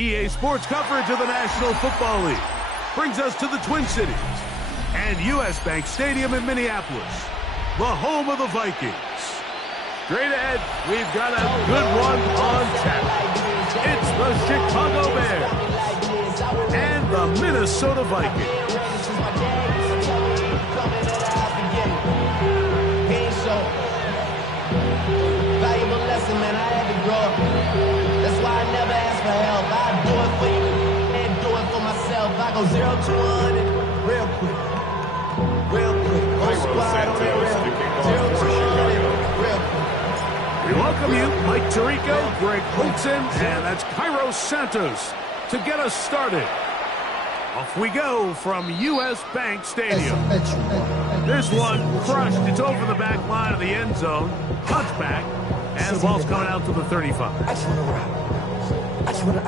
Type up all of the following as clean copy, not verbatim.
EA Sports coverage of the National Football League brings us to the Twin Cities and U.S. Bank Stadium in Minneapolis, the home of the Vikings. Straight ahead, we've got a good one on tap. It's the Chicago Bears and the Minnesota Vikings. Valuable lesson, man. I had to grow up. That's why I never ask for help. I do it for you and do it for myself. I go 0 to 100 real quick. Real quick. One squad on the real. 0 to 100 real quick. We welcome you, Mike Tirico, Greg Holtzen, and that's Cairo Santos to get us started. Off we go from U.S. Bank Stadium. This one crushed. It's over the back line of the end zone. Touchback. And the ball's coming out to the 35. I just want to rock. I just want to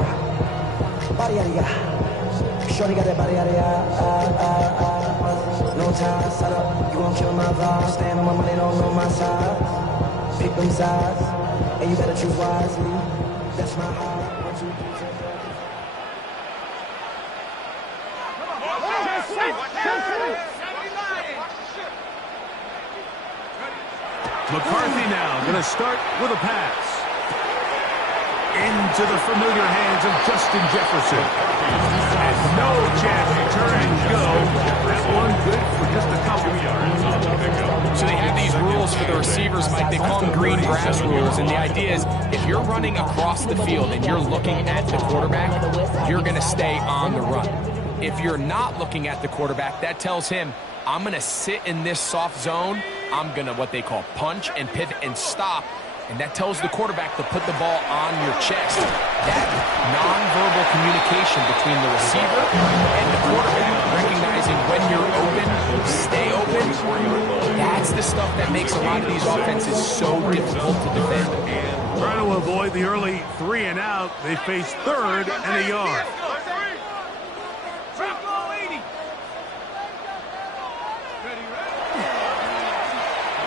rock. Body out of ya. Shorty got that body out of ya. No time, set up. You gon' kill my vibe. Stand on my money, don't know my side. Pick them sides. And you better choose wisely. That's my heart. 1, 2, 3, 4. McCarthy now going to start with a pass. Into the familiar hands of Justin Jefferson. And no chance to turn and go. That one good for just a couple yards. So they have these rules for the receivers, Mike. They call them green grass rules. And the idea is if you're running across the field and you're looking at the quarterback, you're going to stay on the run. If you're not looking at the quarterback, that tells him, I'm going to sit in this soft zone. I'm going to what they call punch and pivot and stop. And that tells the quarterback to put the ball on your chest. That nonverbal communication between the receiver and the quarterback, recognizing when you're open, stay open, that's the stuff that makes a lot of these offenses so difficult to defend. Trying to avoid the early 3 and out, they face 3rd and a yard.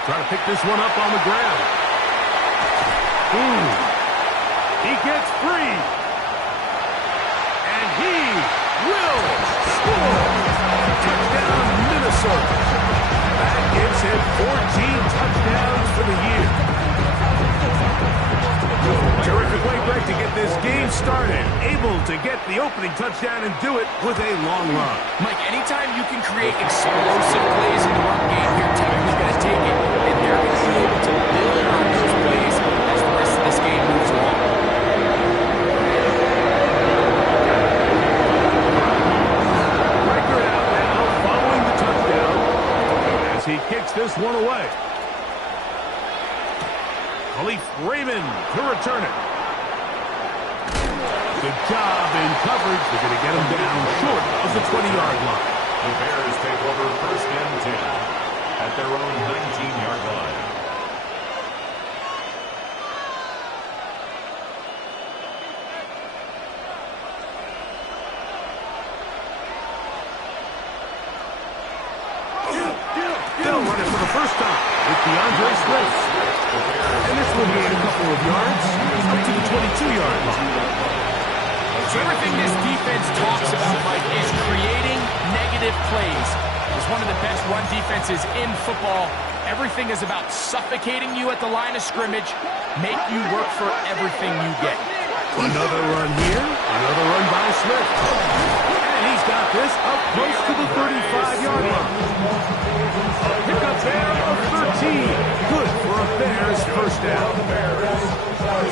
Trying to pick this one up on the ground. Ooh. He gets free. And he will score. Touchdown, Minnesota. That gives him 14 touchdowns for the year. Terrific way, Greg, to get this game started. Able to get the opening touchdown and do it with a long run. Mike, anytime you can create explosive plays in the run game, you're technically going to take it. And they're going to be able to build on those plays as the rest of this game moves along. Record out now following the touchdown as he kicks this one away. Khalif Raymond to return it. Good job in coverage. They're going to get him down short of the 20-yard line. The Bears take over 1st and 10 at their own 19-yard line. They'll run it for the first time with DeAndre Swift. And this will gain a couple of yards up to the 22-yard line. So everything this defense talks about, Mike, is creating negative plays. It's one of the best run defenses in football. Everything is about suffocating you at the line of scrimmage, make you work for everything you get. Another run here, another run by Swift. And he's got this up close to the 35-yard line. A pickup there of 13. Good for a Bears first down.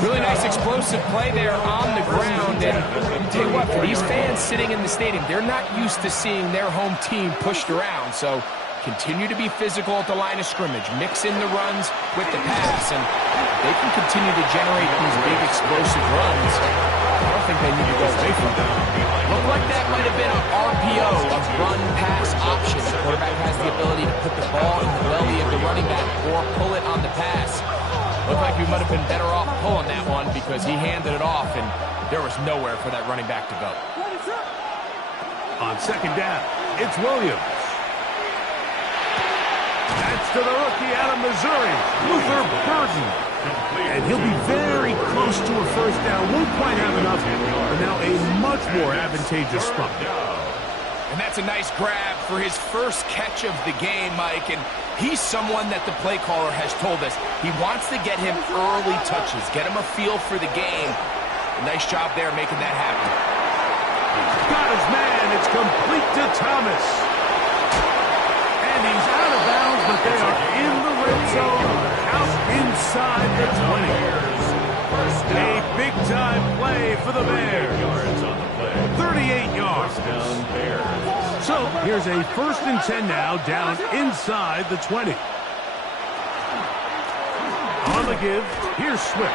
Really nice explosive play there on the ground. And I'll tell you what, for these fans sitting in the stadium, they're not used to seeing their home team pushed around. So continue to be physical at the line of scrimmage. Mix in the runs with the pass. And they can continue to generate these big explosive runs. I don't think they need to go away from them. Looked like that might have been an RPO, a run-pass option. The quarterback has the ability to put the ball in the belly of the running back or pull it on the pass. Looked like we might have been better off pulling that one because he handed it off and there was nowhere for that running back to go. On second down, it's Williams. That's to the rookie out of Missouri, Luther Burden. And he'll be very close to a first down. Won't quite have enough, but now a much more advantageous spot. And that's a nice grab for his first catch of the game, Mike. And he's someone that the play caller has told us he wants to get him early touches, get him a feel for the game. A nice job there making that happen. Got his man. It's complete to Thomas. And he's out of bounds, but they are in the red zone, out inside the 20. A big-time play for the Bears. 38 yards. So here's a 1st and 10 now, down inside the 20. On the give, here's Swift.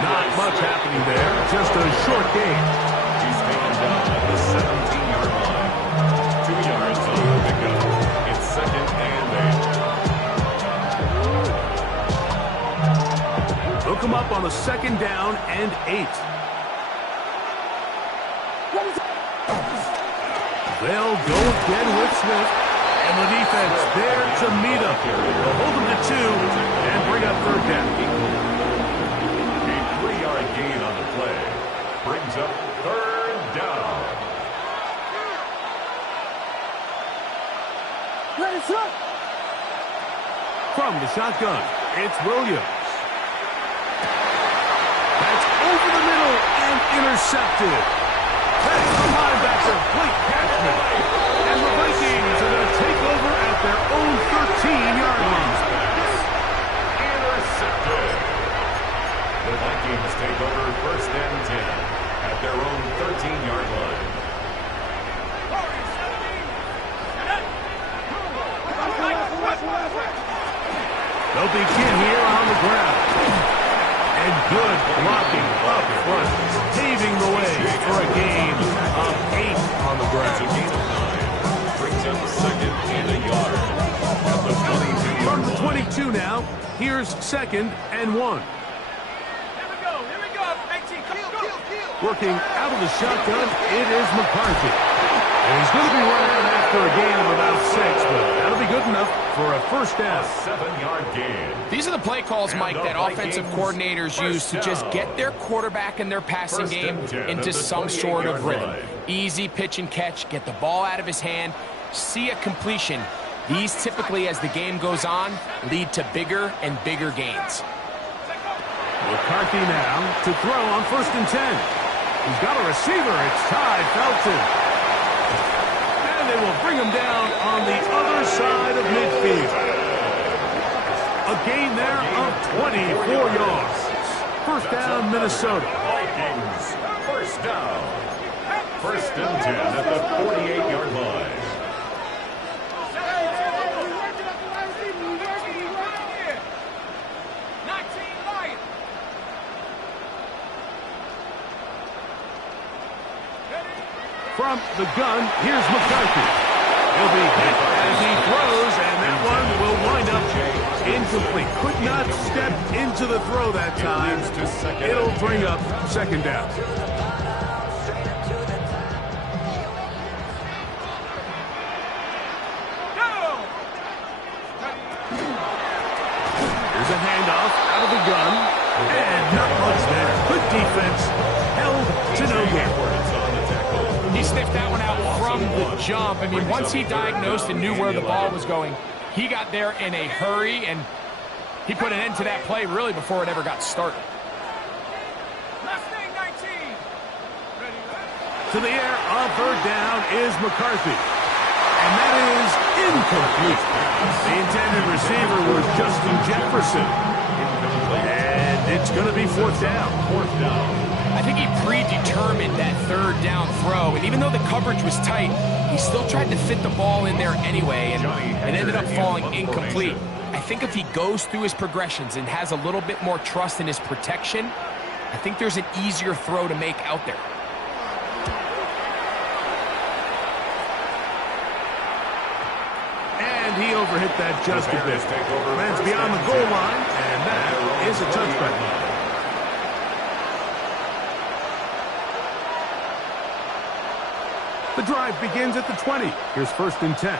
Not much happening there, just a short gain. He's taken down at the 17-yard line. 2 yards on the pickup. It's 2nd and 8. Hook him up on a 2nd down and 8. They'll go again with Swift. And the defense there to meet up here. They'll hold him to 2 and bring up 3rd down. A 3-yard gain on the play. Brings up 3rd down. From the shotgun, it's Williams. That's over the middle and intercepted. That's the linebacker, Blake Cashman. And the Vikings are going to take over at their own 13-yard line. Intercepted. The Vikings take over 1st and 10 at their own 13-yard line. They'll begin here on the ground. And good blocking up front, paving the way for a gain of 8 on the ground. It's a gain of 9. Brings up 2nd and a yard. At the 22-yard From the line. 22 now, here's 2nd and 1. Here we go. 19. Working out of the shotgun, it is McCarthy. And he's going to be running after a gain of about 6, but that'll be good enough for a 1st down. 7-yard gain. These are the play calls, Mike, that offensive coordinators use to just get their quarterback and their passing game into some sort of rhythm. Easy pitch and catch, get the ball out of his hand, see a completion. These typically, as the game goes on, lead to bigger and bigger gains. McCarthy now to throw on 1st and 10. He's got a receiver. It's Ty Felton. And they will bring him down on the other side of midfield. A gain there of 24 yards. 1st down, Minnesota. Vikings, 1st down. 1st and 10 at the 48-yard line. From the gun, here's McCarthy. He'll be hit as he throws, and that one will wind up incomplete. Could not step into the throw that time. It'll bring up 2nd down. Here's a handoff out of the gun, and not much there. Good defense, held to no gain. He sniffed that one out from the jump. I mean, once he diagnosed and knew where the ball was going, he got there in a hurry, and he put an end to that play really before it ever got started. To the air on 3rd down is McCarthy. And that is incomplete. The intended receiver was Justin Jefferson. And it's going to be 4th down. 4th down. I think he predetermined that 3rd down throw, and even though the coverage was tight, he still tried to fit the ball in there anyway, and it ended up falling incomplete. I think if he goes through his progressions and has a little bit more trust in his protection, I think there's an easier throw to make out there. And he overhit that just a bit. Lands beyond the goal line, and that is a touchback. The drive begins at the 20. Here's 1st and 10.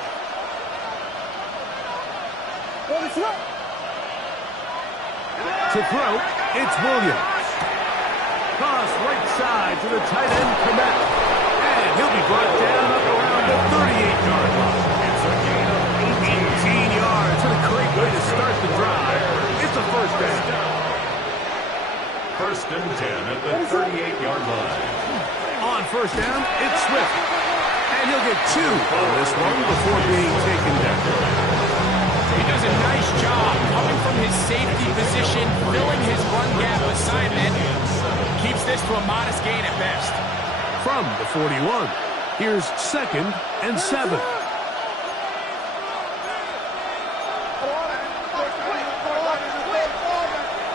To throw, it's Williams. Toss right side to the tight end, Komet. And he'll be brought down up around the 38-yard line. It's a gain of 18 yards. What a great way to start the drive. It's a first down. First and 10 at the 38-yard line. On first down, it's Swift. And he'll get 2 on this one before being taken down. He does a nice job coming from his safety position, filling his run gap assignment. Keeps this to a modest gain at best. From the 41, here's 2nd and 7.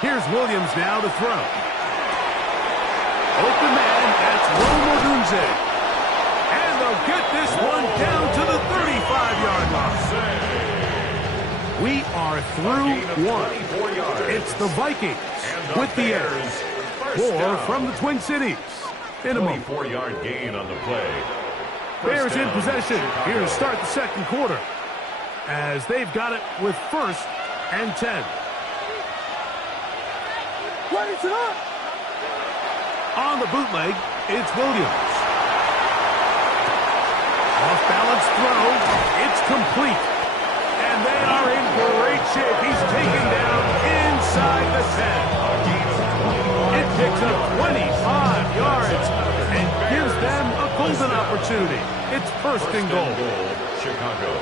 Here's Williams now to throw. Open man, that's Rome Odunze. And they'll get this one down to the 35-yard line. We are through one. It's the Vikings with the Bears. More from the Twin Cities. In a moment. 24-yard gain on the play. Bears in possession here to start the second quarter, as they've got it with 1st and 10. On the bootleg, it's Williams. Off-balance throw. It's complete. And they are in great shape. He's taken down inside the 10. It picks up 25 yards and gives them a golden opportunity. It's 1st and goal. Chicago.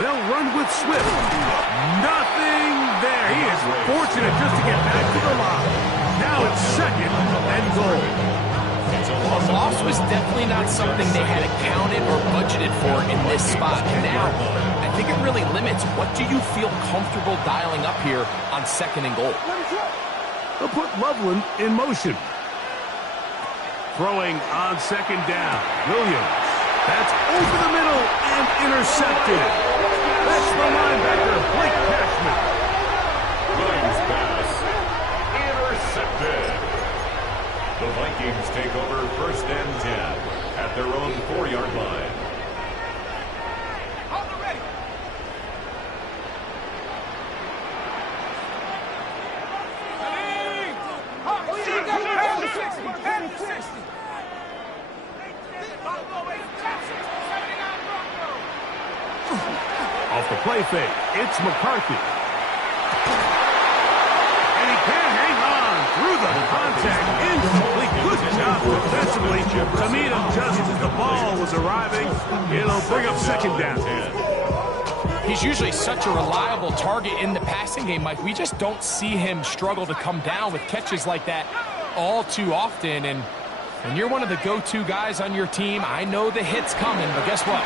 They'll run with Swift. Nothing there. He is fortunate just to get back to the line. Now it's 2nd and goal. A loss was definitely not something they had accounted or budgeted for in this spot. Now, I think it really limits what do you feel comfortable dialing up here on 2nd and goal. They'll put Loveland in motion. Throwing on 2nd down. Williams. That's over the middle and intercepted. That's the linebacker, Blake Cashman. Williams pass. Intercepted. The Vikings take over 1st and 10 at their own 4-yard line. Hold it ready. Head to 60. Head to 60. Off the play fake, it's McCarthy. And he can't hang on through the contact. Incomplete. Good job defensively to meet him just as the ball was arriving. It'll bring up 2nd down. He's usually such a reliable target in the passing game, Mike. We just don't see him struggle to come down with catches like that all too often. And when you're one of the go-to guys on your team, I know the hit's coming, but guess what?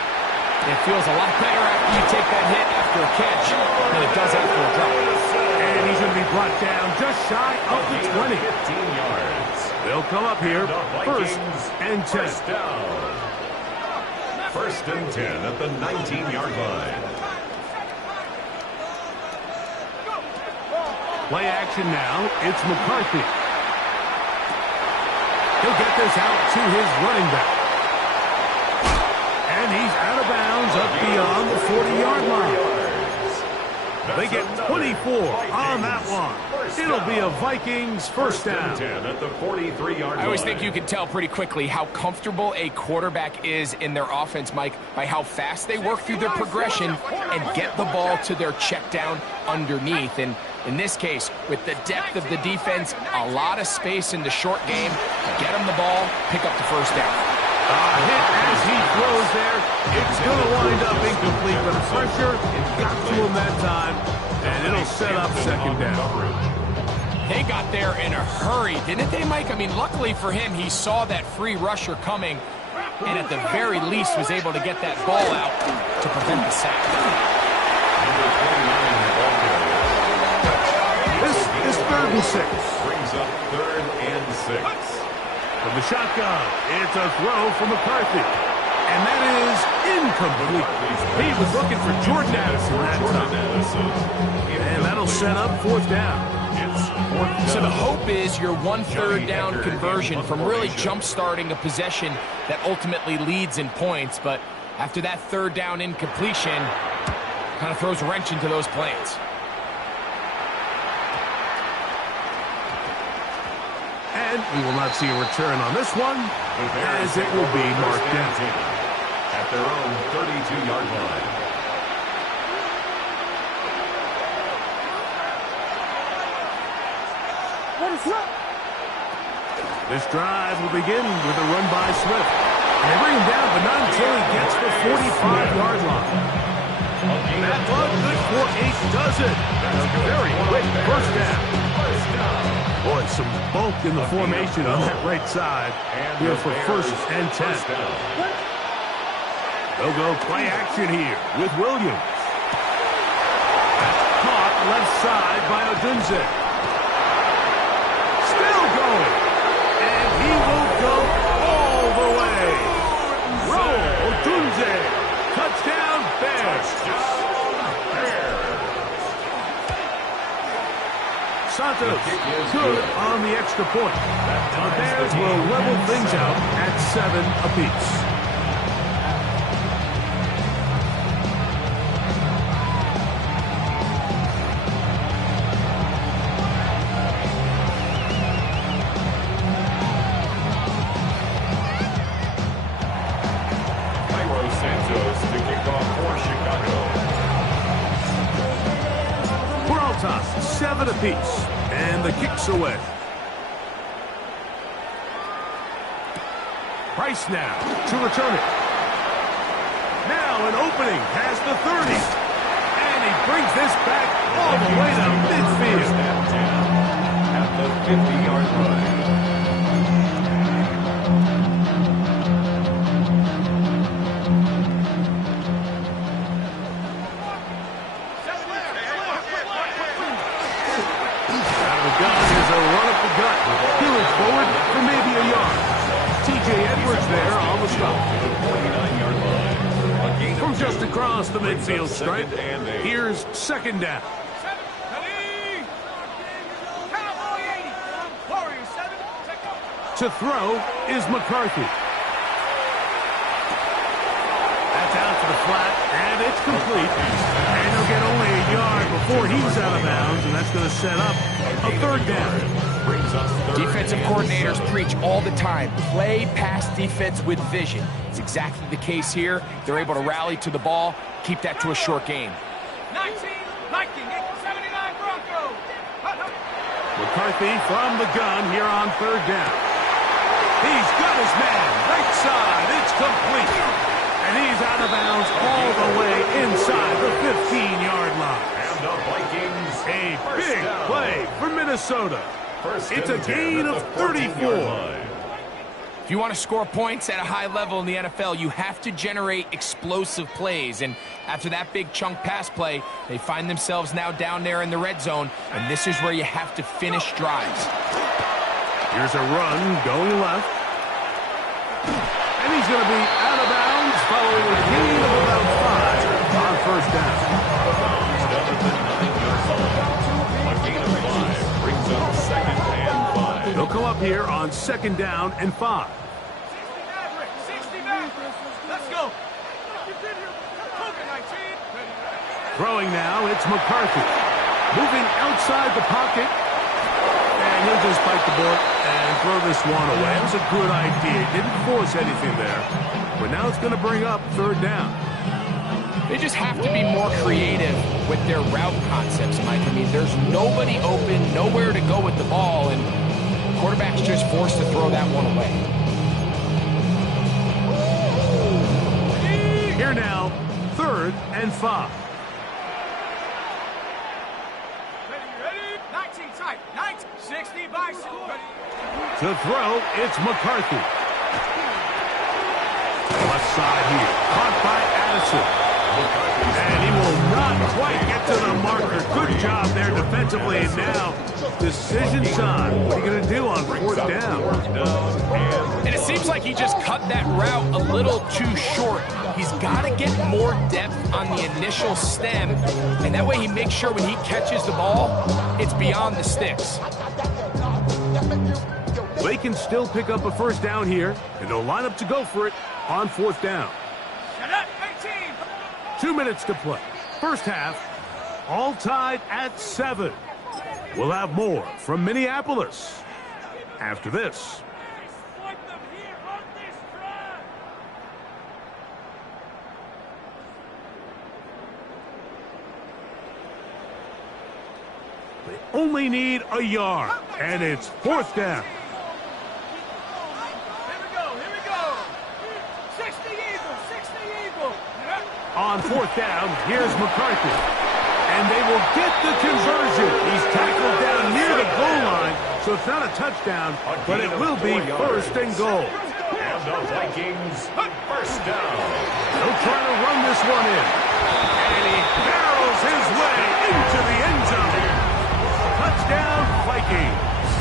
It feels a lot better after you take that hit after a catch than it does after a drop. And he's going to be brought down just shy of the 20. 15 yards. They'll come up here, 1st and 10. First down. 1st and 10 at the 19-yard line. Play action now. It's McCarthy. He'll get this out to his running back. And he's out of bounds up beyond the 40-yard line. They get 24 on that one. It'll be a Vikings 1st down. 10 at the 43-yard line. I always think you can tell pretty quickly how comfortable a quarterback is in their offense, Mike, by how fast they work through their progression and get the ball to their check down underneath. And in this case, with the depth of the defense, a lot of space in the short game, get them the ball, pick up the 1st down. Hit as he throws there. It's going to wind up incomplete, but pressure got to him that time, and it'll set up 2nd down. They got there in a hurry, didn't they, Mike? I mean, luckily for him, he saw that free rusher coming, and at the very least was able to get that ball out to prevent the sack. This is 3rd and 6. Brings up 3rd and 6. From the shotgun, it's a throw from McCarthy. And that is incomplete. He was looking for Jordan Addison that time. And that'll set up 4th down. So the hope is your 1/3 down conversion from really jump-starting a possession that ultimately leads in points. But after that 3rd down incompletion, Kind of throws a wrench into those plans. And we will not see a return on this one, as it will be marked down. At their own 32-yard line. This drive will begin with a run by Swift. And they bring him down, but not until he gets the 45-yard line. That run, good for 8, does it. That's a very quick first down. Boy, some bulk in the formation on that right side here for 1st and 10. They'll go play action here with Williams. That's caught left side by Odunze. Still going. And he will go all the way. Roll, Odunze. Touchdown, Bears. Santos good on the extra point. The Bears will level things out at 7 apiece. Santos to kick off for Chicago. We're all tossed 7 apiece, and the kick's away. Price now to return it. Now an opening past the 30. And he brings this back all the way to midfield. At the 50-yard line. Forward for maybe a yard. T.J. Edwards there on the stop. From just across the midfield stripe, here's 2nd down. To throw is McCarthy. That's out to the flat, and it's complete. And he'll get only a yard before he's out of bounds, and that's going to set up a 3rd down. Defensive coordinators preach all the time, play pass defense with vision. It's exactly the case here. They're able to rally to the ball, keep that to a short game. 19, Viking, 79 Broncos. McCarthy from the gun here on 3rd down. He's got his man, right side, it's complete. And he's out of bounds all the way inside the 15-yard line. And the Vikings, a big play for Minnesota. It's a gain of 34. If you want to score points at a high level in the NFL, you have to generate explosive plays. And after that big chunk pass play, they find themselves now down there in the red zone. And this is where you have to finish drives. Here's a run going left. And he's going to be out of bounds following a gain of about 5 on 1st down. They'll come up here on 2nd down and 5. 60 back. Let's go. Throwing now, it's McCarthy. Moving outside the pocket. And he'll just bite the bullet and throw this one away. It was a good idea. Didn't force anything there. But now it's going to bring up 3rd down. They just have to be more creative with their route concepts, Mike. I mean, there's nobody open, nowhere to go with the ball, and the quarterback's just forced to throw that one away. Here now, 3rd and 5. Ready? 19 tight. 19. 60 bicycle. To throw, it's McCarthy. Left side here, caught by Addison. And he will not quite get to the marker. Good job there defensively. And now, decision time. What are you going to do on 4th down? And it seems like he just cut that route a little too short. He's got to get more depth on the initial stem. And that way he makes sure when he catches the ball, it's beyond the sticks. They can still pick up a 1st down here. And they'll line up to go for it on 4th down. 2 minutes to play. First half, all tied at 7. We'll have more from Minneapolis after this. They only need a yard, and it's 4th down. Here we go. 60 Eagle. On 4th down, here's McCarthy. And they will get the conversion. He's tackled down near the goal line, so it's not a touchdown, but it will be 1st and goal. And the Vikings, 1st down. They'll try to run this one in. And he barrels his way into the end zone. Touchdown, Vikings.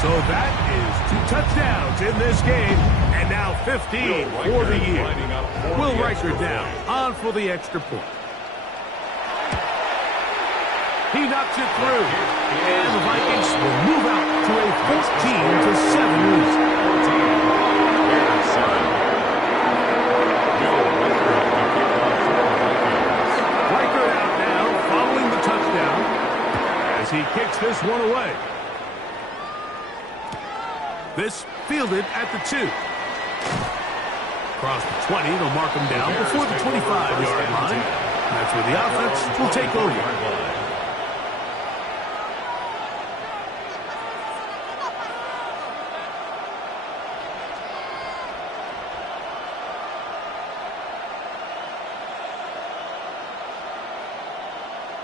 So that is 2 touchdowns in this game, and now 15 for the year. Will Riker down on for the extra point. He knocks it through, and the Vikings will move out to a 14-7 lead. Riker out now, following the touchdown, as he kicks this one away. This fielded at the 2. Across the 20, they'll mark him down before the 25-yard line. That's where the offense will take over.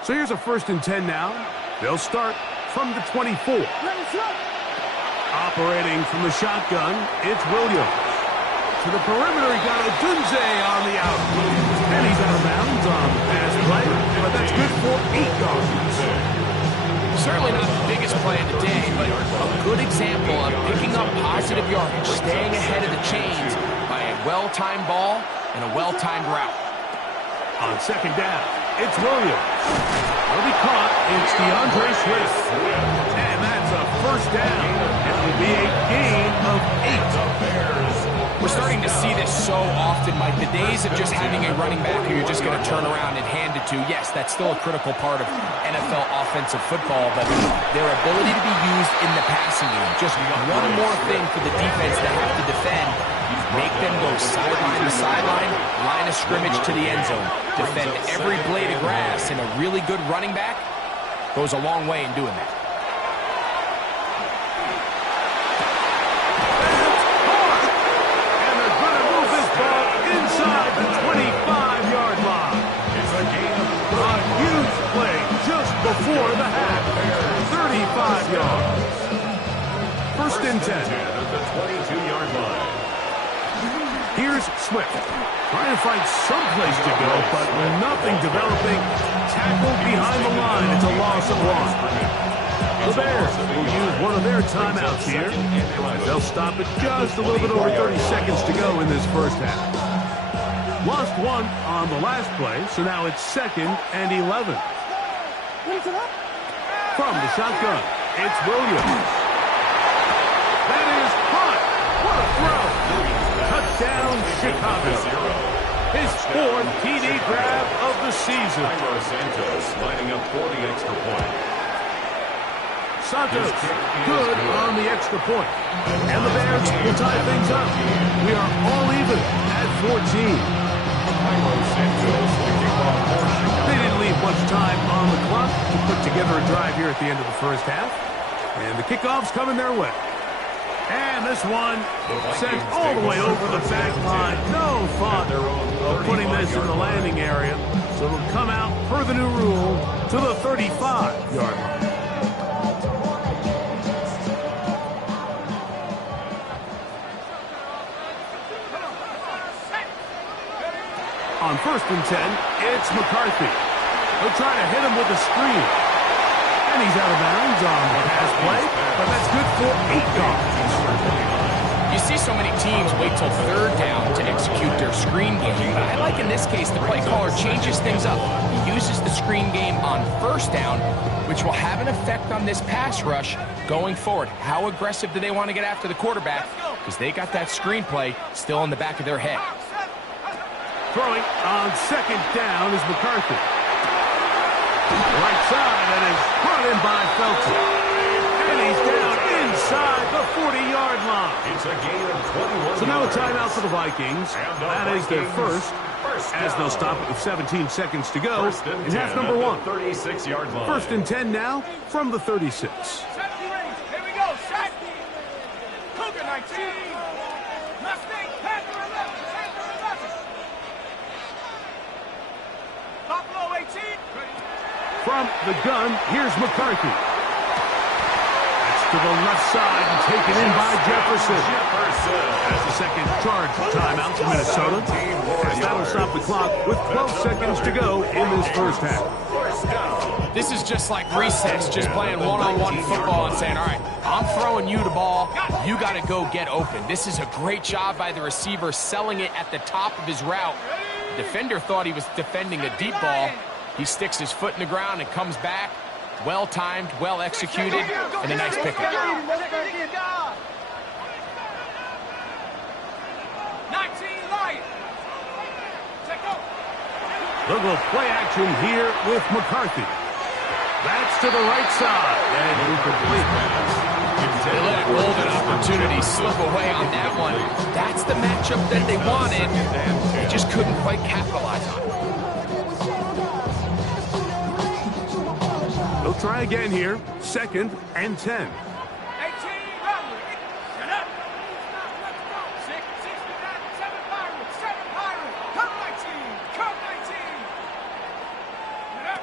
So here's a 1st and 10 now. They'll start from the 24. Operating from the shotgun, it's Williams. To the perimeter, he got Odunze on the out. And he's out of bounds on the pass play, but that's good for 8 yards. Certainly not the biggest play of the day, but a good example of picking up positive yardage, staying ahead of the chains by a well-timed ball and a well-timed route. On 2nd down, it's Williams. He'll be caught. It's DeAndre Swift. And that's a 1st down. It will be a gain of 8. We're starting to see this so often, Mike. The days of just having a running back who you're just going to turn around and hand it to, yes, that's still a critical part of NFL offensive football, but their ability to be used in the passing game. Just one more thing for the defense to have to defend. Make them go sideline to sideline, line of scrimmage to the end zone. Defend every blade of grass, and a really good running back goes a long way in doing that. And they're going to move this ball inside the 25-yard line. It's a gain of a huge play just before the half. 35 yards. 1st and 10. At the 22-yard line. Here's Swift, trying to find some place to go, but nothing developing. Tackled behind the line. It's a loss of 1. The Bears will use one of their timeouts here. They'll stop it just a little bit over 30 seconds to go in this 1st half. Lost 1 on the last play, so now it's 2nd and 11. From the shotgun, it's Williams. That is hot. What a throw. Touchdown, Chicago. His 4th TD grab of the season. Santos lining up for the extra point. Santos, good on the extra point. And the Bears will tie things up. We are all even at 14. They didn't leave much time on the clock to put together a drive here at the end of the 1st half. And the kickoff's coming their way. And this one sent all the way over the back line. No thought of putting this in the landing area. So it'll come out, per the new rule, to the 35-yard line. On 1st and 10, it's McCarthy. He'll try to hit him with a screen. And he's out of bounds on the pass play, but that's good for 8 yards. You see so many teams wait till 3rd down to execute their screen game, but I like in this case the play caller changes things up. He uses the screen game on 1st down, which will have an effect on this pass rush going forward. How aggressive do they want to get after the quarterback? Because they got that screen play still in the back of their head. Throwing on 2nd down is McCarthy. Right side, and is brought in by Felton. And he's down inside the 40-yard line. It's a gain of 21 So now a yards. timeout for the Vikings. That is their first, as they'll stop with 17 seconds to go in half number 1. 36-yard line. First and 10 now from the 36. Safety range. Here we go. Shot. Cougar 19. Mustang Panther 11. Panther 11. Buffalo 18. From the gun, here's McCarthy. That's to the left side and taken in by Jefferson. That's the second charge timeout to Minnesota. As that'll stop the clock with 12 seconds to go in this first half. This is just like recess, just playing one-on-one football and saying, all right, I'm throwing you the ball. You got to go get open. This is a great job by the receiver selling it at the top of his route. The defender thought he was defending a deep ball. He sticks his foot in the ground and comes back. Well-timed, well-executed, and a nice pickup. 19 Lion. Check out. Little play action here with McCarthy. That's to the right side. And incomplete. They let a golden opportunity slip away on that one. That's the matchup that they wanted. They just couldn't quite capitalize on it. They'll try again here. Second and 10. 18 Robert. Shut up. 6, 7 Pirates. 7 Pirates. Come 19. Come 19. Shut up.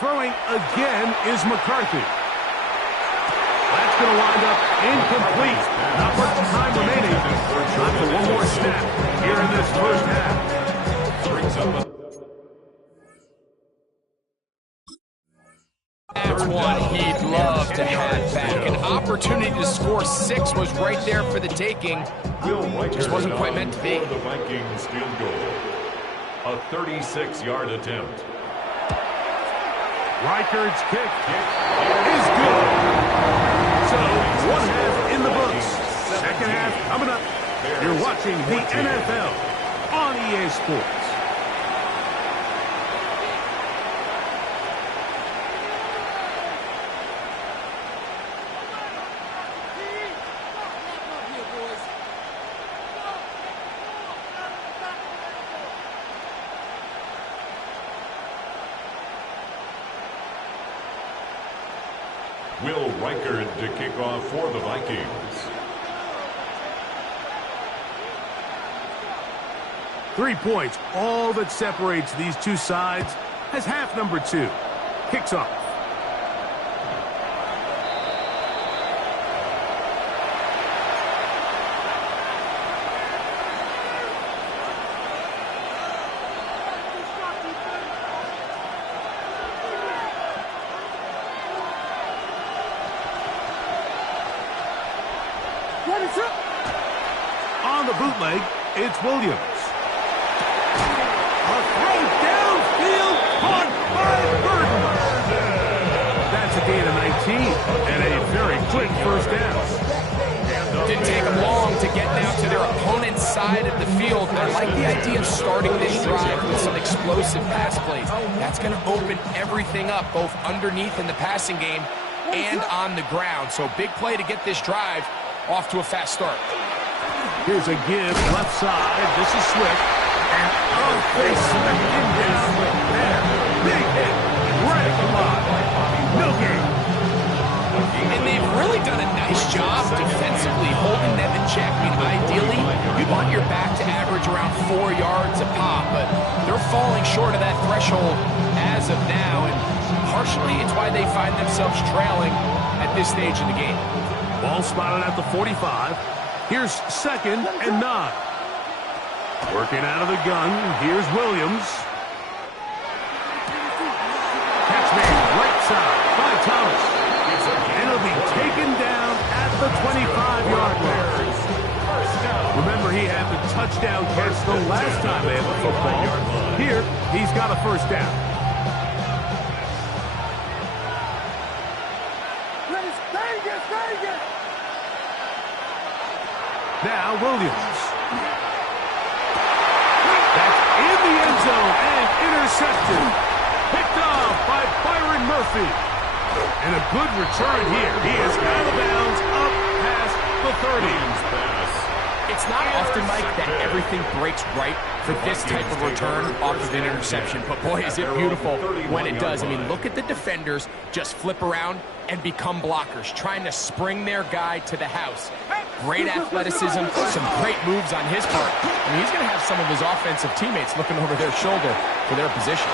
Throwing again is McCarthy. That's going to wind up incomplete. Not much time remaining. Time for one more snap here in this first half. That's one he'd love to have back. An opportunity to score 6 was right there for the taking. Just wasn't quite meant to be. For the Vikings field goal. A 36-yard attempt. Reichard's kick is good. So, one half in the books. Second half coming up. You're watching the NFL on EA Sports. Will Reichard to kick off for the Vikings. 3 points, all that separates these two sides, as half number 2 kicks off. On the bootleg, it's Williams. A throw downfield caught by Burton. That's a gain of 19 and a very quick first down. Didn't take them long to get now to their opponent's side of the field. I like the idea of starting this drive with some explosive pass plays. That's going to open everything up, both underneath in the passing game and on the ground. So big play to get this drive off to a fast start. Here's a give left side. This is Swift. And they smacked him down there. Big hit. Right at the line. No gain. And they've really done a nice job defensively holding them in check. I mean, ideally, you want your back to average around 4 yards a pop, but they're falling short of that threshold as of now, and partially it's why they find themselves trailing at this stage of the game. Ball spotted at the 45. Here's second and 9. Working out of the gun. Here's Williams. Catch made right side by Thomas. And he'll be taken down at the 25-yard line. Remember, he had the touchdown catch the last time they had the football. Here, he's got a first down. Now Williams. That's in the end zone and intercepted. Picked off by Byron Murphy. And a good return here. He is out of bounds up past the 30. It's not often, Mike, that everything breaks right for this type of return off of an interception. But boy, is it beautiful when it does. I mean, look at the defenders just flip around and become blockers, trying to spring their guy to the house. Great athleticism, some great moves on his part. I mean, he's going to have some of his offensive teammates looking over their shoulder for their position.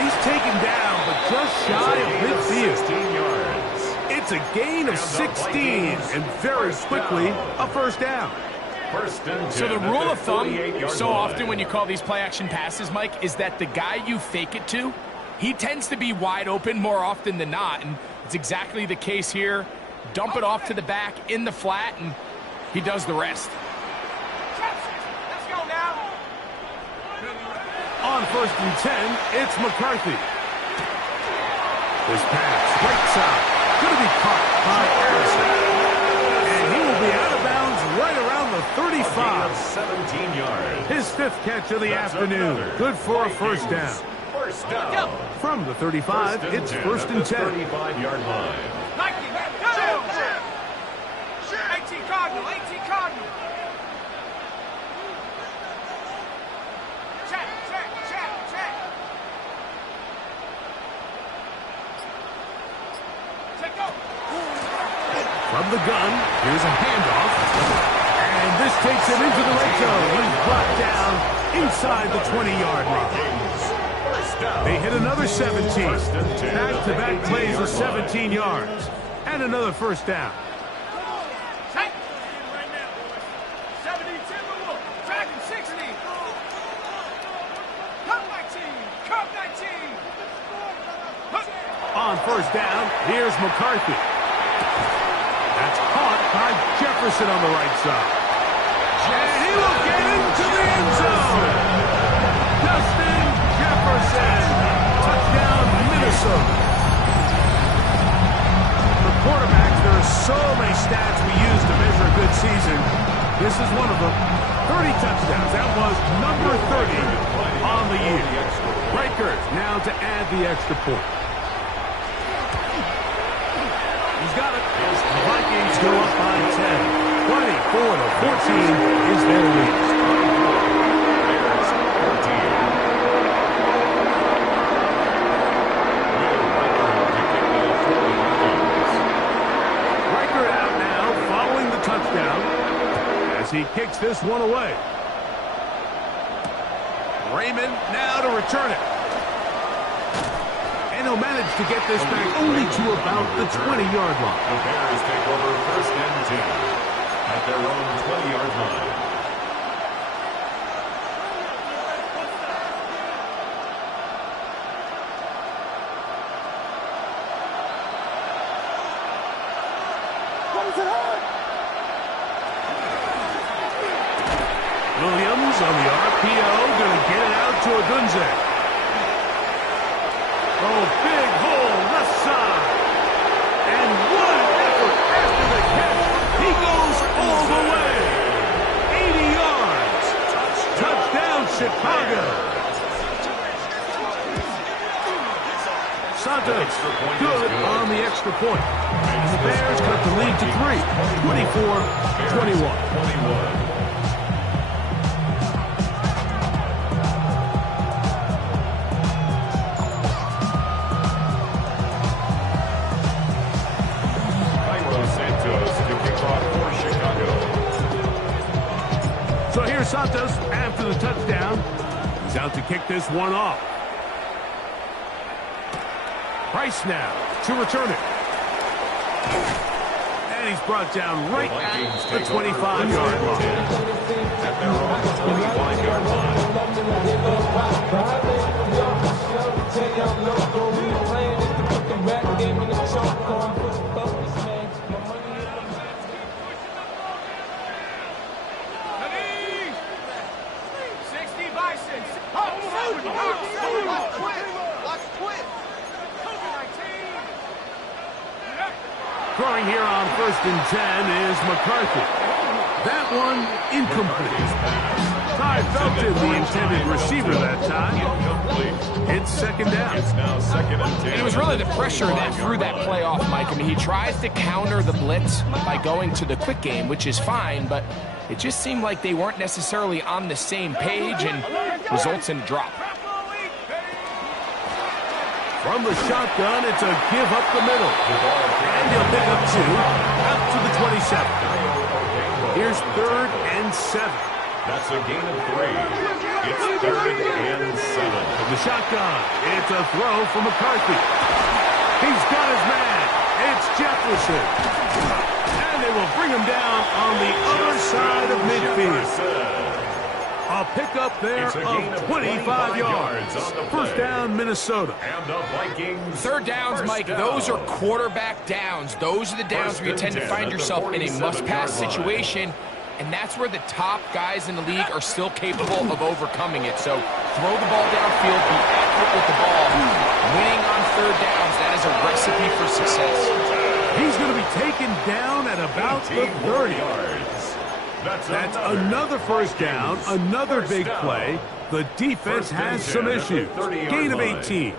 He's taken down, but just shy of midfield. 16 yards. It's a gain of 16, and very quickly, a first down. First and 10. So the rule of thumb, so often when you call these play-action passes, Mike, is that the guy you fake it to, he tends to be wide open more often than not, and it's exactly the case here. Dump it off to the back in the flat, and he does the rest. Let's go now. On first and 10, it's McCarthy. This pass, right side, going to be caught by Harrison. And he will be out of bounds right around the 35. 17 yards. His fifth catch of the afternoon. Good for a first down. First down. From the 35, it's first and 10. 35-yard line. Nike, go! 18 Cardinal, 18 Cardinal. Check. Take go. From the gun, here's a handoff. And this takes him into the red zone. He's brought down inside the 20-yard line. They hit another 17. Back-to-back plays of 17 yards. And another first down. Check. 70 Timberwolf. Dragon 60. Cup 19. On first down, here's McCarthy. That's caught by Jefferson on the right side. And he will get into the end zone. Justin Jefferson. Touchdown, Minnesota. For quarterbacks, there are so many stats we use to measure a good season. This is one of them. 30 touchdowns. That was number 30 on the year. Reichert now to add the extra point. He's got it. The Vikings go up by 10. 24-14 is their lead. Reichert out now following the touchdown as he kicks this one away. Raymond now to return it. And he'll manage to get this back only to about the 20-yard line. The Bears take over first and 10 at their own 20-yard line. Williams on the RPO, going to get it out to Odunze. Oh, big hole, left side. And what an effort after the catch. He goes all the way. 80 yards. Touchdown, Chicago. Santos, good on the extra point. And the Bears cut the lead to 3, 24-21. So here's Santos after the touchdown. He's out to kick this one off. Price now to return it. And he's brought down right at the 25-yard line. At their own 25-yard line. Throwing here on first and 10 is McCarthy. That one incomplete. Ty Felton, the intended receiver that time. It's second down. It's now second and 10. And it was really the pressure that threw that play off, Mike. I mean, he tries to counter the blitz by going to the quick game, which is fine, but it just seemed like they weren't necessarily on the same page and results in a drop. From the shotgun, it's a give up the middle. And he'll pick up 2 out to the 27. Here's 3rd and 7. That's a gain of 3. It's 3rd and 7. From the shotgun, it's a throw from McCarthy. He's got his man. It's Jefferson. And they will bring him down on the other side of midfield. A pickup there of 25 yards. First down, Minnesota. And the Vikings. Third downs, Mike, those are quarterback downs. Those are the downs where you tend to find yourself in a must-pass situation, and that's where the top guys in the league are still capable of overcoming it. So throw the ball downfield, be accurate with the ball. Winning on third downs, that is a recipe for success. He's going to be taken down at about the 30 yards. That's another first down, another big play. The defense has some issues. Gain of 18.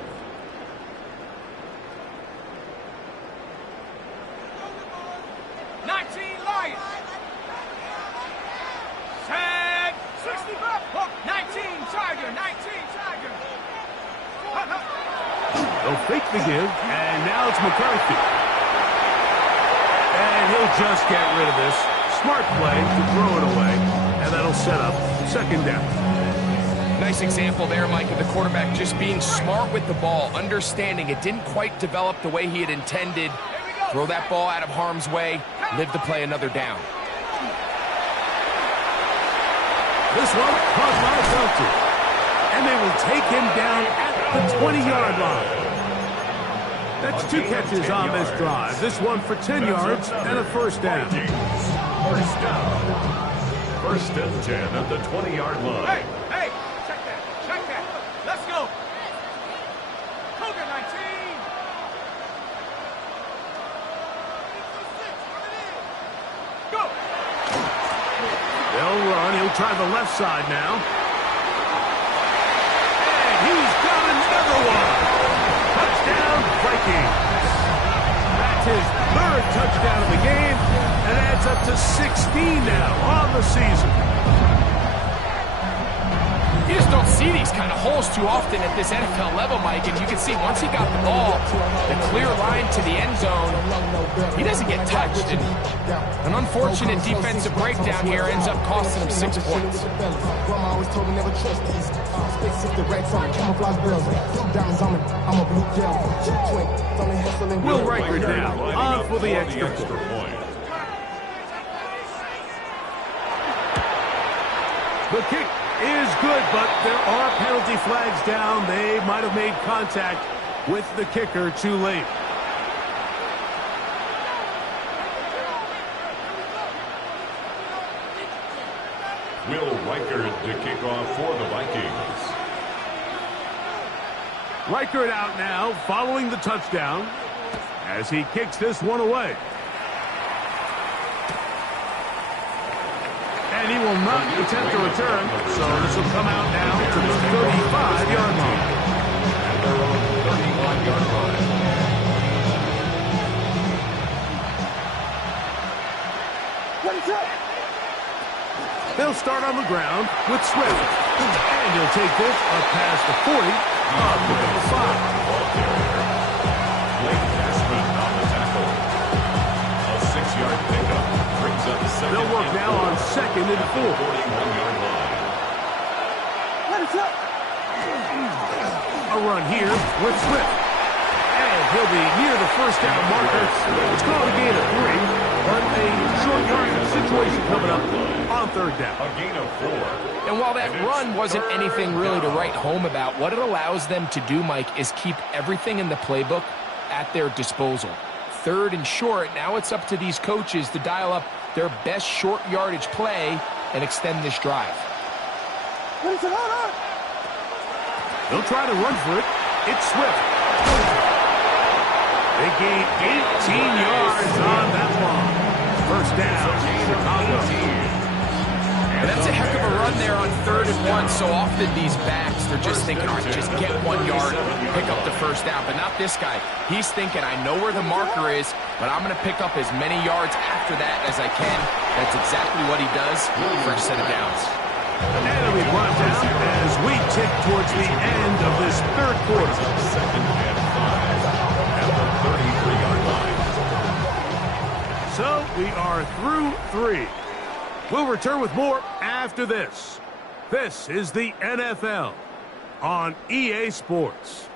They'll fake the give, and now it's McCarthy. And he'll just get rid of this. Smart play to throw it away, and that'll set up second down. Nice example there, Mike, of the quarterback just being smart with the ball, understanding it didn't quite develop the way he had intended. Throw that ball out of harm's way, live to play another down. This one caught by Felton, and they will take him down at the 20-yard line. That's 2 catches on this drive. This one for 10 yards and a first down. First down. First and 10 at the 20-yard line. Hey, check that. Let's go. Cougar 19. Go. They'll run. He'll try the left side now. And he's got another one. Touchdown, Vikings. That's his 3rd touchdown of the game, and adds up to 16 now on the season. You just don't see these kind of holes too often at this NFL level, Mike. And you can see once he got the ball, the clear line to the end zone, he doesn't get touched. And an unfortunate defensive breakdown here ends up costing him 6 points. Will Reichert now on for the extra point. The kick is good, but there are penalty flags down. They might have made contact with the kicker too late. Will Reichert to kick off for the Vikings. Reichert out now following the touchdown as he kicks this one away. And he will not attempt a return, so this will come out now to the 35-yard line. At their own 31-yard line. They'll start on the ground with Swift. And he'll take this up past the 40, up to the 5. Blake Cashman on the tackle. A 6-yard pickup brings up the second. They'll work now on 2nd and 4. 41-yard line. A run here with Swift. And he'll be near the first down marker. It's called a gain of 3. But a short yardage situation coming up on 3rd down. A gain of 4. And while that run wasn't anything really to write home about, what it allows them to do, Mike, is keep everything in the playbook at their disposal. 3rd and short, now it's up to these coaches to dial up their best short yardage play and extend this drive. They'll try to run for it. It's Swift. They gain 18 yards on that one. First down, Chicago. on 3rd and 1, so often these backs, they're just thinking, all right, just get 1 yard, pick up the first down. But not this guy. He's thinking, I know where the marker is, but I'm going to pick up as many yards after that as I can. That's exactly what he does for a set of downs. And it'll be brought down as we tick towards the end of this 3rd quarter. 2nd and 5 at the 33-yard line. So we are through 3. We'll return with more after this. This is the NFL on EA Sports.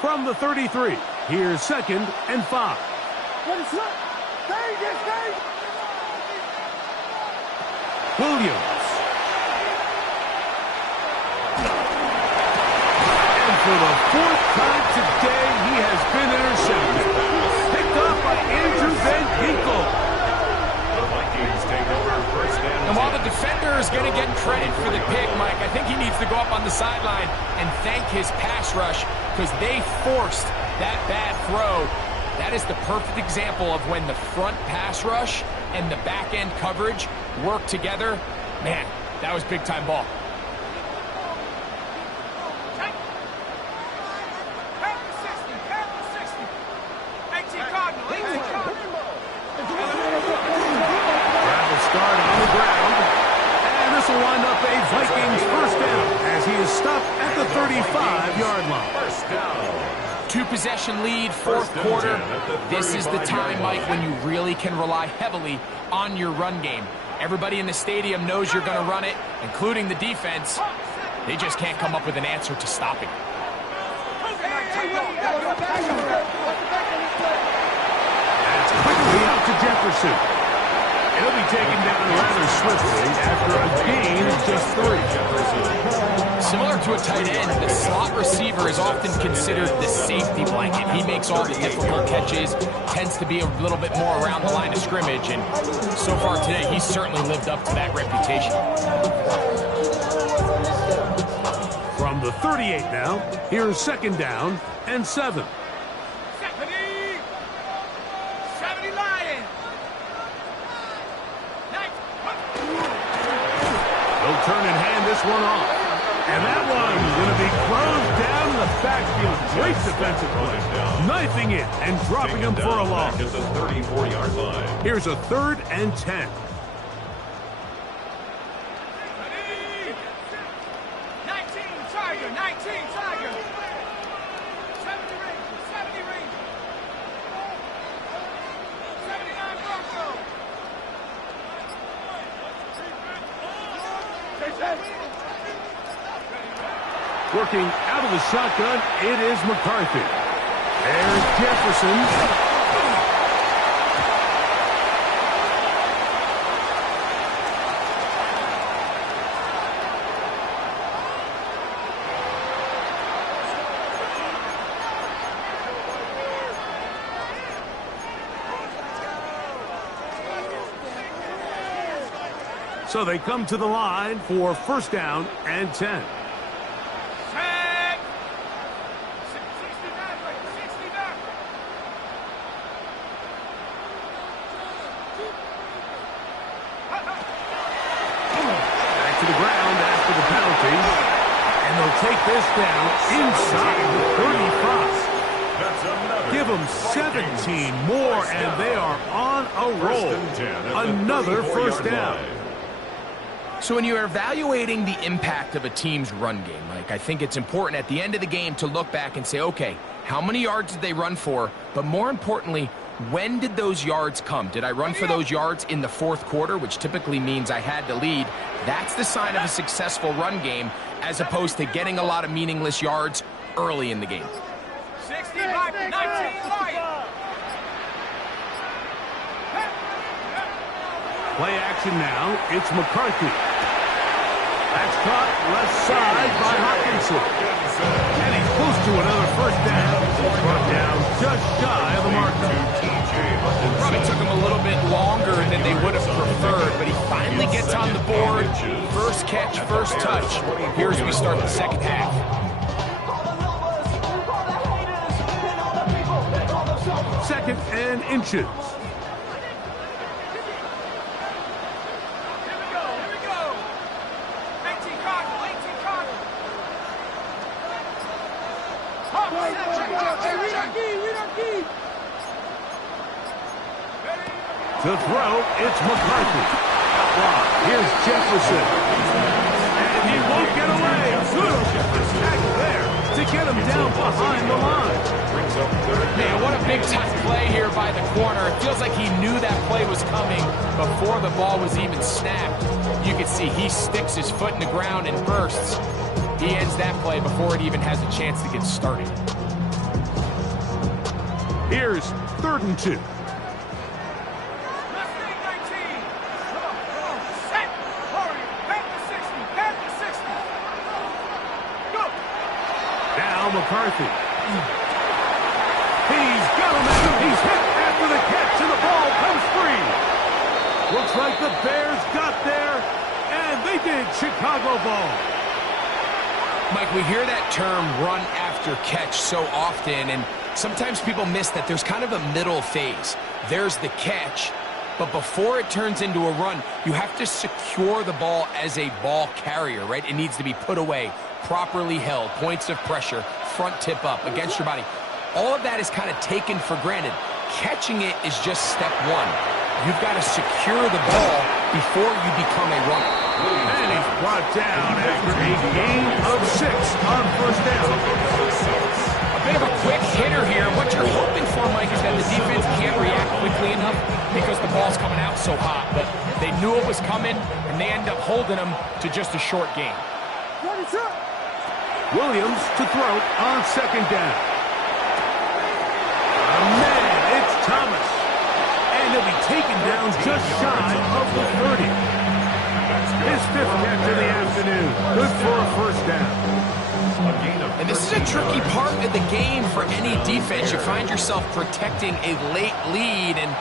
From the 33, here's 2nd and 5. Williams. And for the 4th time today, he has been intercepted. Picked up by Andrew Van Ginkel. The Vikings take over 1st and 10. And while the defender is going to get credit for the pick, Mike, I think he needs to go up on the sideline and thank his pass rush because they forced that bad throw. That is the perfect example of when the front pass rush and the back end coverage work together. Man, that was big time ball. Gravel start on the ground. And this will wind up a Vikings 1st down as he is stopped at the 35-yard line. 1st down. 2-possession lead, 4th quarter. This is the time, Mike, when you really can rely heavily on your run game. Everybody in the stadium knows you're going to run it, including the defense. They just can't come up with an answer to stop it. That's quickly out to Jefferson. He'll be taken down rather swiftly after a gain of just 3. Similar to a tight end, the slot receiver is often considered the safety blanket. He makes all the difficult catches, tends to be a little bit more around the line of scrimmage, and so far today, he's certainly lived up to that reputation. From the 38 now, here's 2nd down and 7. 70 Lions. They'll turn and hand this one off. And that one's going to be closed down in the backfield. Great defensive play. Knifing it and dropping him for a loss. At the 34-yard line. Here's a 3rd and 10. 19 Tiger, 19 Tiger. 70 Rangers, 70 Rangers. 79 Bronco. Working out of the shotgun, it is McCarthy. There's Jefferson. So they come to the line for 1st down and 10. Back to the ground after the penalty. And they'll take this down inside the 35. That's another. Give them 17 more, and they are on a roll. Another 1st down. So when you're evaluating the impact of a team's run game, Mike, I think it's important at the end of the game to look back and say, okay, how many yards did they run for? But more importantly, when did those yards come? Did I run for those yards in the 4th quarter, which typically means I had to lead? That's the sign of a successful run game, as opposed to getting a lot of meaningless yards early in the game. 60 Vikings, 19 Lions. Play action now. It's McCarthy. That's caught left side by Hawkinson. And he's close to another 1st down. Brought down just shy of the marker. Probably took gets on the board. First catch, first touch. Here as we start the second half. Second and inches. To throw, it's McCarthy. Here's Jefferson. And he won't get away. Good attack there to get him down behind the line. Man, what a big-time play here by the corner. It feels like he knew that play was coming before the ball was even snapped. You can see he sticks his foot in the ground and bursts. He ends that play before it even has a chance to get started. Here's 3rd and 2. McCarthy. He's got him out. He's hit after the catch, and the ball comes free. Looks like the Bears got there, and they did. Chicago ball. Mike, we hear that term run after catch so often, and sometimes people miss that there's kind of a middle phase. There's the catch, but before it turns into a run, you have to secure the ball as a ball carrier, right? It needs to be put away, properly held, points of pressure, front tip up against your body. All of that is kind of taken for granted. Catching it is just step one. You've got to secure the ball before you become a runner. And he's brought down after a gain of 6 on first down. A bit of a quick hitter here. What you're hoping for, Mike, is that the defense can't react quickly enough because the ball's coming out so hot. But they knew it was coming, and they end up holding them to just a short gain. Williams to throw on 2nd down. Man, it's Thomas. And he'll be taken down just shy of the 30. His 5th catch of the afternoon. Good for a first down. And this is a tricky part of the game for any defense. You find yourself protecting a late lead, and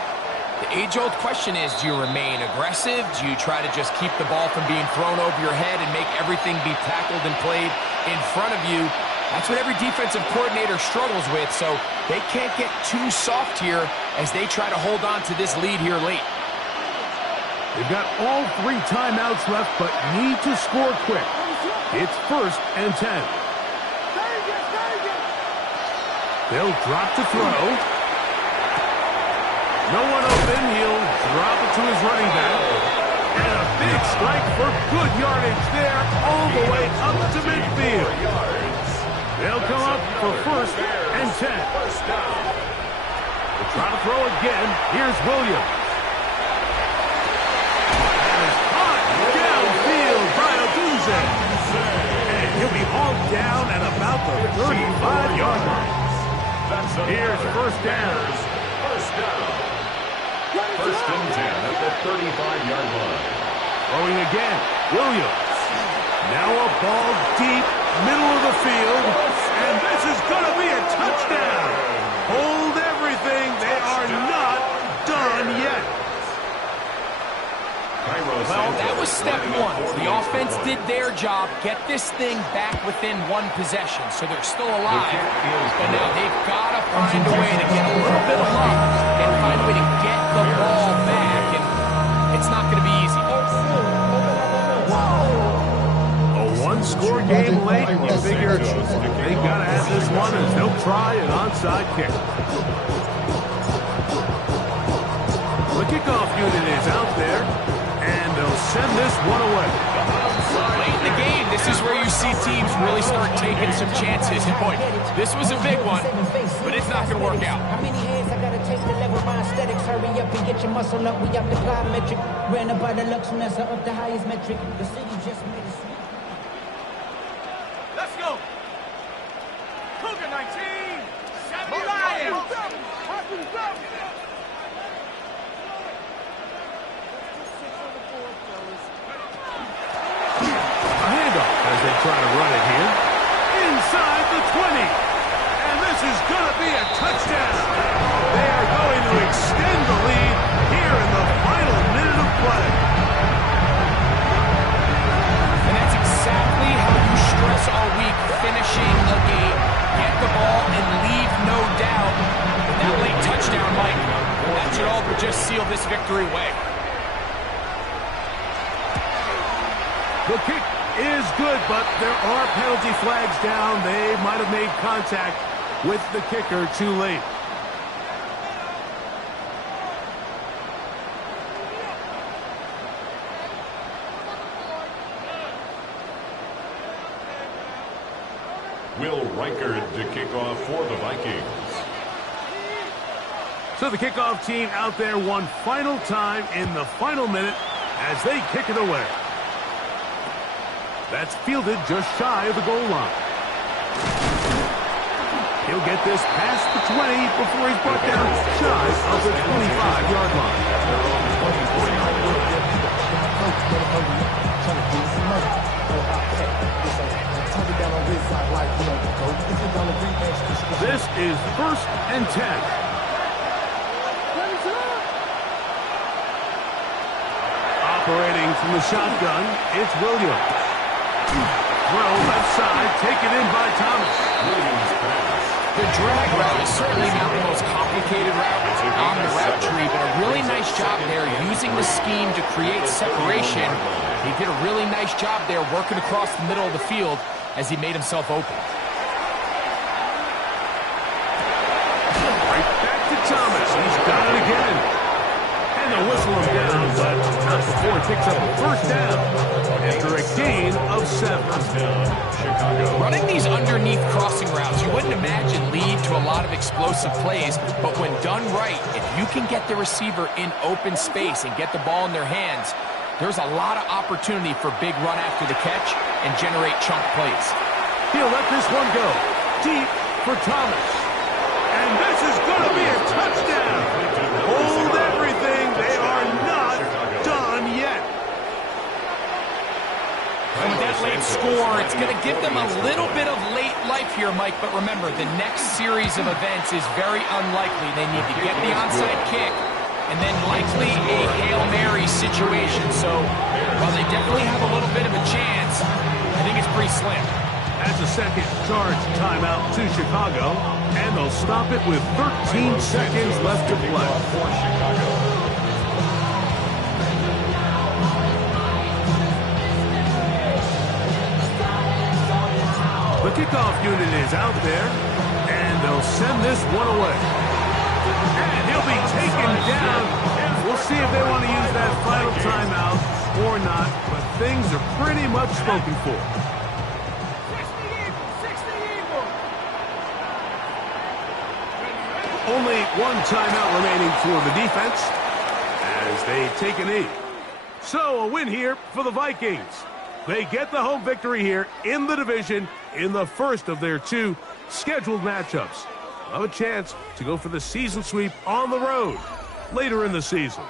the age-old question is, do you remain aggressive? Do you try to just keep the ball from being thrown over your head and make everything be tackled and played in front of you? That's what every defensive coordinator struggles with, so they can't get too soft here as they try to hold on to this lead here late. They've got all 3 timeouts left, but need to score quick. It's 1st and 10. They'll drop to throw. No one open. He'll drop it to his running back. And a big strike for good yardage there all the way up to midfield. They'll come up for 1st and 10. They'll try to throw again. Here's Williams. And it's caught downfield by Aguze. And he'll be hauled down at about the 35-yard line. Here's 1st down. 1st and 10 at the 35-yard line. Throwing again. Williams. Now a ball deep, middle of the field. And this is going to be a touchdown. Hold everything. They are not done yet. Well, that was step 1. The offense did their job, get this thing back within 1 possession, so they're still alive. But now they've got to find a way to get a little bit of luck and find a way to get the ball back, and it's not going to be easy. A 1-score game late, and you figure they got to have this one as they'll try an onside kick. The kickoff unit is out there. And they'll send this one away. Late in the game, this is where you see teams really start taking some chances. And boy, this was a big one, but it's not going to work out. How many hands I gotta take to level my aesthetics? Hurry up and get your muscle up. We up the plyometric. Ran up by the Lux Mesa up the highest metric. The city just made a sweep. Let's go. Cougar 19. Lions. As they try to run it here. Inside the 20. And this is going to be a touchdown. They are going to extend the lead here in the final minute of play. will just seal this victory away. The kick is good, but there are penalty flags down. They might have made contact with the kicker too late. Will Reichard to kick off for the Vikings. So the kickoff team out there one final time in the final minute as they kick it away. That's fielded just shy of the goal line. He'll get this past the 20 before he's brought down shy of the 25-yard line. This is 1st and 10. Operating from the shotgun, it's Williams. Throw left side, taken in by Thomas. The drag route is certainly not the most complicated route on the route tree, but a really nice job there using the scheme to create separation. He did a really nice job there working across the middle of the field as he made himself open. Right back to Thomas. He's got it again. And they'll whistle him down, but not before he picks up a 1st down after a gain of 7. Running these underneath crossing routes, you wouldn't imagine lead to a lot of explosive plays, but when done right, if you can get the receiver in open space and get the ball in their hands, there's a lot of opportunity for big run after the catch and generate chunk plays. He'll let this one go deep for Thomas. And this is going to be a touchdown. Hold everything. They are not done yet. And with that late score, it's going to give them a little bit of late life here, Mike. But remember, the next series of events is very unlikely. They need to get the onside kick and then likely a Hail Mary situation. So while they definitely have a little bit of a chance, I think it's pretty slim. That's a second charge timeout to Chicago, and they'll stop it with 13 seconds left to play. The kickoff unit is out there, and they'll send this one away. And he'll be taken down. We'll see if they want to use that final timeout or not, but things are pretty much spoken for. Only one timeout remaining for the defense as they take a knee. So a win here for the Vikings. They get the home victory here in the division in the first of their 2 scheduled matchups. They'll have a chance to go for the season sweep on the road later in the season.